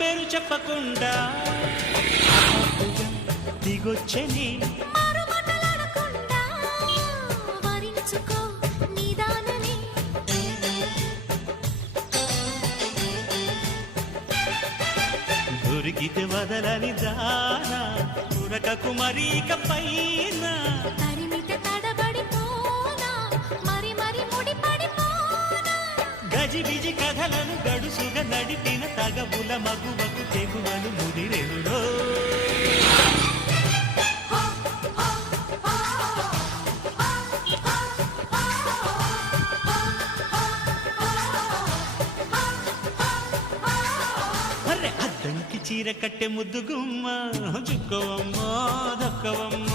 పేరు చెప్పకుండా దిగొచ్చని దొరికితే వదలని దానా ఉరకకు మరీక పైన గజిబిజి కథలను గడుసుగా నడిపిన తగవుల మగువకు తెగువలు ముదిరెనుడో అద్దంకి చీర కట్టె ముద్దు గుమ్మ చుక్కవమ్మ దక్కవమ్మ